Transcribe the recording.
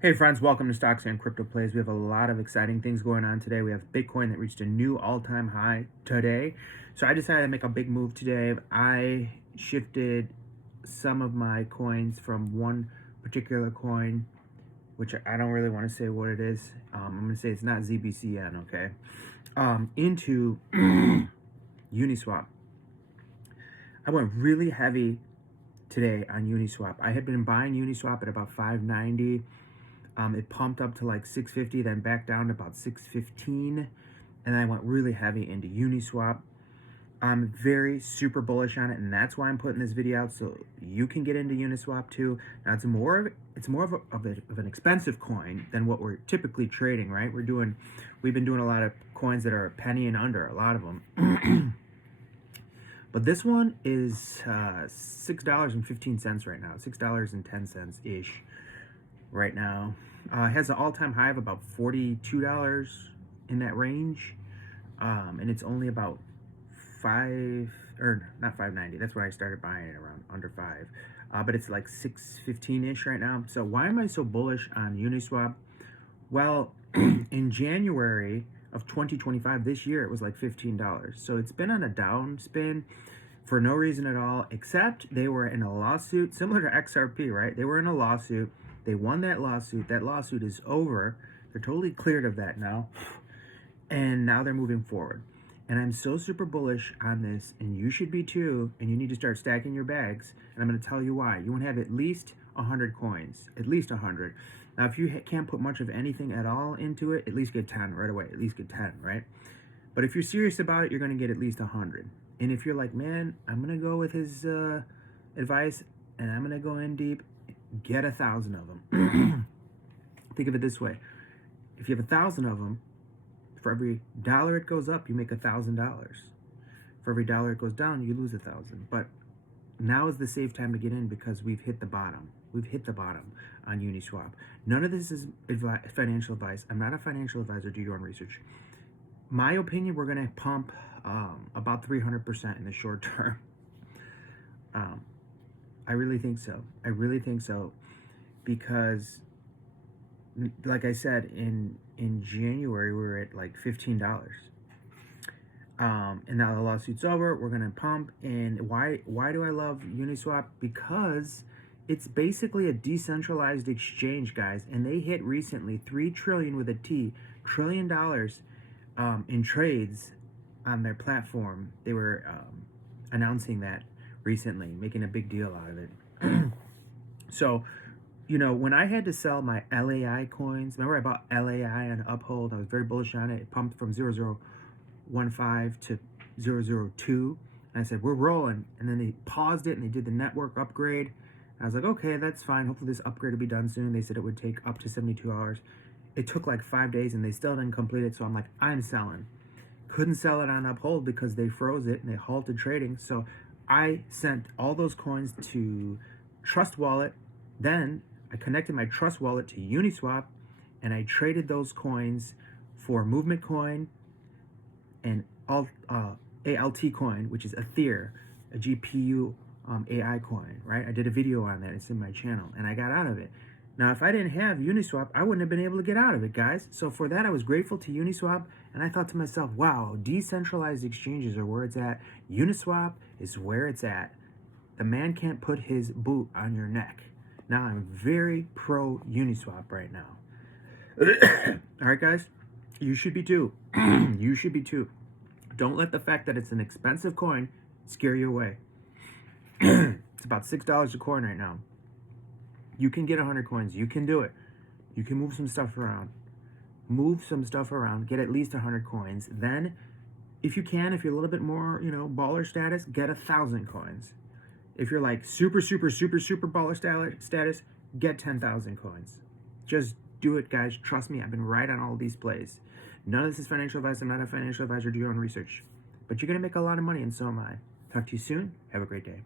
Hey friends, welcome to Stocks and Crypto Plays. We have a lot of exciting things going on today. We have Bitcoin that reached a new all-time high today. So I decided to make a big move today. I shifted some of my coins from one particular coin, which I don't really want to say what it is. I'm going to say it's not ZBCN, okay? Into Uniswap. I went really heavy today on Uniswap. I had been buying Uniswap at about 590. It pumped up to like 650, then back down to about 615, and then I went really heavy into Uniswap. I'm very super bullish on it, and that's why I'm putting this video out so you can get into Uniswap too. Now it's more of an expensive coin than what we're typically trading, right? We've been doing a lot of coins that are a penny and under, a lot of them. But this one is $6.15 right now, $6.10 ish right now. It has an all-time high of about $42 in that range, and it's only about not 590. That's when I started buying it, around under 5. But it's like 615-ish right now. So why am I so bullish on Uniswap? Well, in January of 2025, this year, it was like $15. So it's been on a downspin for no reason at all, except they were in a lawsuit similar to XRP, right? They were in a lawsuit. They won that lawsuit. That lawsuit is over. They're totally cleared of that now. And now they're moving forward. And I'm so super bullish on this, and you should be too, and you need to start stacking your bags. And I'm going to tell you why. You want to have at least 100 coins, at least 100. Now, if you can't put much of anything at all into it, at least get 10 right away. At least get 10, right? But if you're serious about it, you're going to get at least 100. And if you're like, man, I'm going to go with his advice, and I'm going to go in deep, get 1,000 of them. Think of it this way. If you have 1,000 of them, for every dollar it goes up, you make $1,000. For every dollar it goes down, you lose 1,000. But now is the safe time to get in because we've hit the bottom. We've hit the bottom on Uniswap. None of this is financial advice. I'm not a financial advisor. Do your own research. My opinion, we're going to pump about 300% in the short term. I really think so. I really think so because, like I said, in January, we were at like $15. And now the lawsuit's over. We're going to pump. And why do I love Uniswap? Because it's basically a decentralized exchange, guys. And they hit recently $3 trillion with a T, $trillion in trades on their platform. They were announcing that recently, making a big deal out of it. So, you know, when I had to sell my LAI coins, remember I bought LAI on Uphold. I was very bullish on it. It pumped from 0015 to 002. And I said, we're rolling. And then they paused it and they did the network upgrade. And I was like, okay, that's fine. Hopefully this upgrade will be done soon. They said it would take up to 72 hours. It took like 5 days and they still didn't complete it. So I'm like, I'm selling. Couldn't sell it on Uphold because they froze it and they halted trading. So I sent all those coins to Trust Wallet. Then I connected my Trust Wallet to Uniswap, and I traded those coins for Movement Coin and ALT coin, which is Ether, a GPU AI coin, right? I did a video on that. It's in my channel, and I got out of it. Now, if I didn't have Uniswap, I wouldn't have been able to get out of it, guys. So for that, I was grateful to Uniswap, and I thought to myself, wow, decentralized exchanges are where it's at. Uniswap is where it's at. The man can't put his boot on your neck. Now, I'm very pro Uniswap right now. All right, guys? You should be too. You should be too. Don't let the fact that it's an expensive coin scare you away. It's about $6 a coin right now. You can get 100 coins. You can do it. You can move some stuff around. Move some stuff around. Get at least 100 coins. Then, if you can, if you're a little bit more, baller status, get 1,000 coins. If you're like super baller status, get 10,000 coins. Just do it, guys. Trust me, I've been right on all these plays. None of this is financial advice. I'm not a financial advisor. Do your own research. But you're going to make a lot of money, and so am I. Talk to you soon. Have a great day.